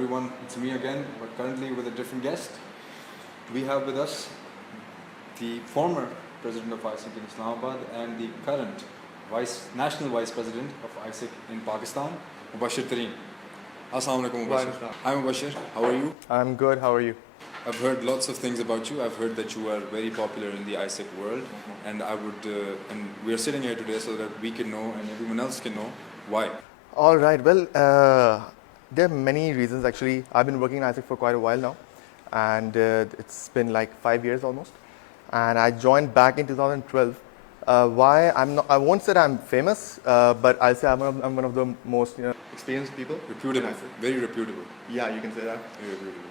everyone, it's me again, but currently with a different guest. We have with us the former president of ISIC in Islamabad and the current national vice president of ISIC in Pakistan, Mubashir Tareen. Assalamu alaikum, Mubashir. Hi Mubashir, how are you? I'm good, how are you? I've heard lots of things about you. I've heard that you are very popular in the ISIC world, and and we are sitting here today so that we can know and everyone else can know why. All right, well, there are many reasons actually. I've been working in ISIC for quite a while now, and it's been like 5 years almost. And I joined back in 2012. Why? I won't say I'm famous, but I'll say I'm one of the most experienced people. Reputable, very reputable. Yeah, you can say that. Very reputable.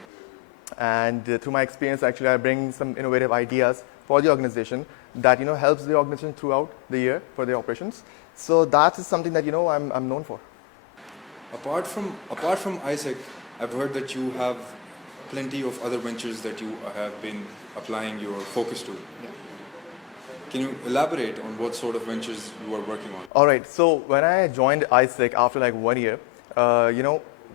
And through my experience, actually, I bring some innovative ideas for the organization that helps the organization throughout the year for their operations. So that is something that I'm known for. Apart from ISIC, I've heard that you have plenty of other ventures that you have been applying your focus to. Yeah. Can you elaborate on what sort of ventures you are working on? All right. So when I joined ISIC after like 1 year,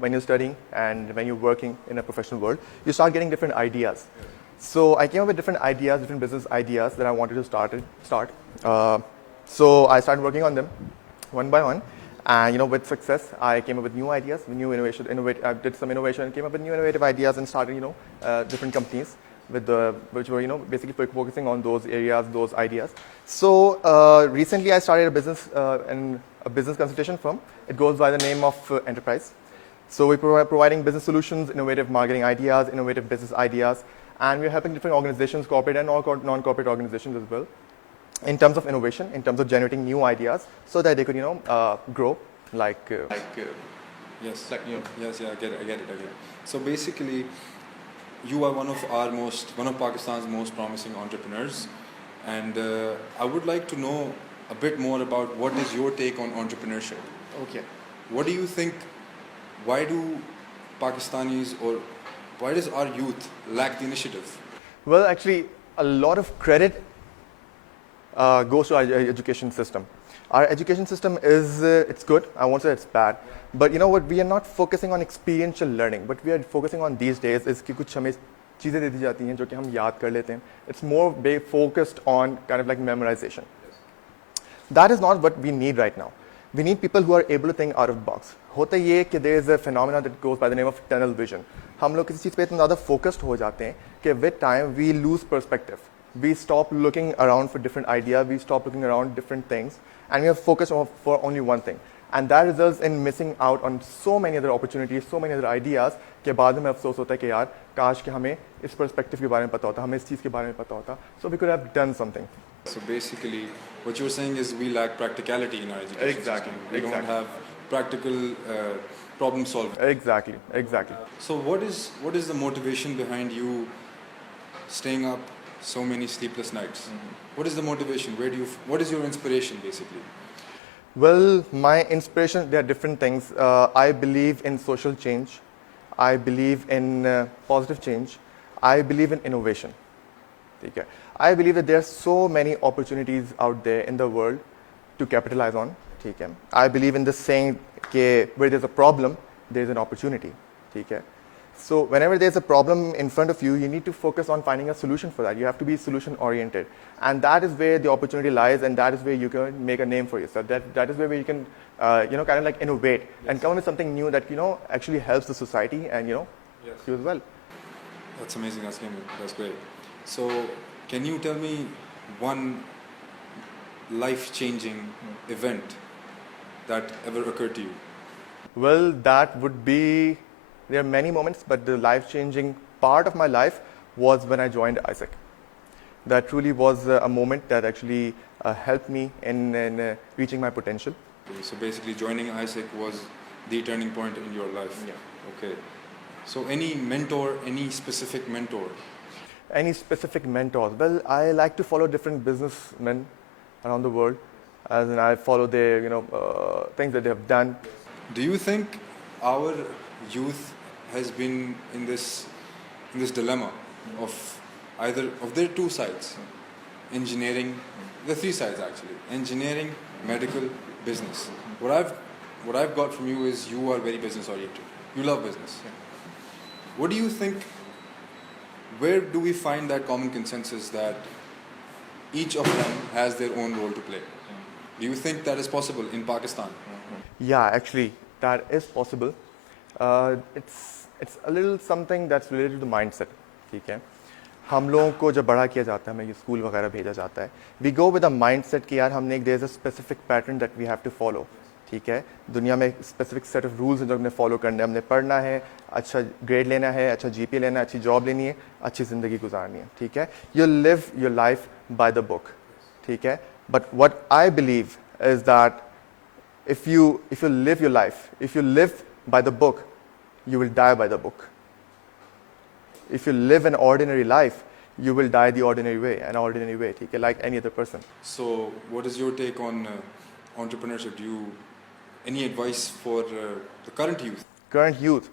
when you're studying and when you're working in a professional world, you start getting different ideas. Yeah. So I came up with different ideas, different business ideas that I wanted to start. So I started working on them one by one. And with success, I came up with new ideas, new innovation. I did some innovation, came up with new innovative ideas, and started different companies which were basically focusing on those areas, those ideas. So recently, I started a business in a business consultation firm. It goes by the name of Enterprise. So we provide providing business solutions, innovative marketing ideas, innovative business ideas, and we're helping different organizations, corporate and non-corporate organizations as well, in terms of innovation, in terms of generating new ideas, so that they could, grow. Yes, I get it. So basically, you are one of Pakistan's most promising entrepreneurs, and I would like to know a bit more about what is your take on entrepreneurship. Okay. What do you think? Why do Pakistanis or why does our youth lack the initiative? Well, actually, a lot of credit goes to our education system. Our education system it's good. I won't say it's bad. But you know what? We are not focusing on experiential learning. What we are focusing on these days is कि कुछ हमें चीजें दे दी जाती हैं जो कि हम याद कर लेते हैं. It's more focused on kind of like memorization. That is not what we need right now. We need people who are able to think out of the box. होता ये कि there is a phenomenon that goes by the name of tunnel vision. हम लोग किसी चीज़ पे इतना ज़्यादा focused हो जाते हैं कि with time we lose perspective. We stop looking around for different ideas, we stop looking around different things, and we are focused for only one thing. And that results in missing out on so many other opportunities, so many other ideas कि बाद में अफसोस होता है कि यार काश कि हमें इस perspective के बारे में पता होता, हमें इस चीज़ के बारे में पता होता. So we could have done something. So basically, what you're saying is we lack practicality in our education system. We don't have practical problem solving. Exactly. So what is the motivation behind you staying up so many sleepless nights? What is the motivation? What is your inspiration basically? Well, my inspiration, there are different things. I believe in social change. I believe in positive change. I believe in innovation. Okay. I believe that there are so many opportunities out there in the world to capitalize on. Okay. I believe in this saying that where there's a problem, there's an opportunity. Okay. So whenever there's a problem in front of you, you need to focus on finding a solution for that. You have to be solution oriented, and that is where the opportunity lies, and that is where you can make a name for yourself. That is where you can kind of like innovate and come up with something new that actually helps the society and you as well. That's amazing. That's great. So can you tell me one life-changing event that ever occurred to you? Well, that would be. There are many moments, but the life-changing part of my life was when I joined ISIC. That truly was a moment that actually helped me in reaching my potential. So basically, joining ISIC was the turning point in your life. Yeah. Okay. So any mentor, any specific mentor? Any specific mentors? Well, I like to follow different businessmen around the world, as in I follow their things that they have done. Do you think our youth has been in this dilemma of there are two sides, engineering, there are three sides actually, engineering, medical, business. What I've got from you is you are very business oriented. You love business. What do you think? Where do we find that common consensus that each of them has their own role to play? Do you think that is possible in Pakistan? Yeah, actually, that is possible. It's a little something that's related to the mindset. ठीक है, हम लोगों को जब बड़ा किया जाता है, हमें ये स्कूल वगैरह भेजा जाता है, we go with a mindset कि यार हमने एक there's a specific pattern that we have to follow. ठीक है, दुनिया में एक specific set of rules हैं जो हमने follow करने हैं, हमने पढ़ना है, अच्छा grade लेना है, अच्छा GPA लेना है, अच्छी job लेनी है, अच्छी ज़िंदगी गुजारनी है. ठीक है, you live your life by the book. ठीक है, but what I believe is that if you live your life, if you live by the book, you will die by the book. If you live an ordinary life, you will die the ordinary way, an ordinary way, ठीक है, like any other person. So, what is your take on entrepreneurship? Any advice for the current youth? Current youth,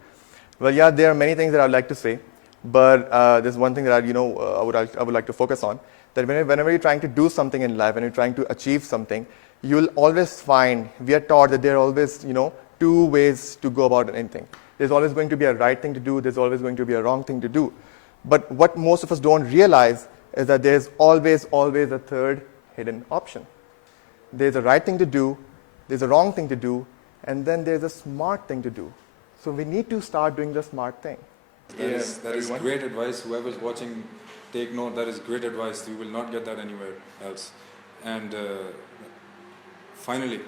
well, yeah, there are many things that I'd like to say, but there's one thing that I would like to focus on. That whenever you're trying to do something in life, when you're trying to achieve something, you'll always find, we are taught that there are always, two ways to go about anything. There's always going to be a right thing to do, there's always going to be a wrong thing to do. But what most of us don't realize is that there's always a third hidden option. There's a right thing to do, there's a wrong thing to do, and then there's a smart thing to do. So we need to start doing the smart thing. That is great advice. Whoever's watching, take note. That is great advice. You will not get that anywhere else. And finally,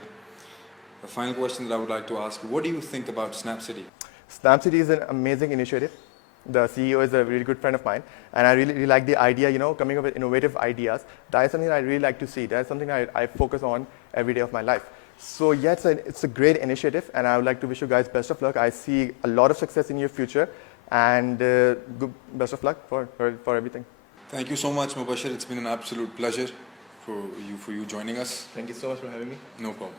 the final question that I would like to ask: what do you think about Snapcity? Snapcity is an amazing initiative. The CEO is a really good friend of mine, and I really like the idea, coming up with innovative ideas. That is something that I really like to see. That is something I focus on every day of my life. So yeah, it's a great initiative, and I would like to wish you guys best of luck. I see a lot of success in your future, and best of luck for everything. Thank you so much, Mubashir. It's been an absolute pleasure for you joining us. Thank you so much for having me. No problem.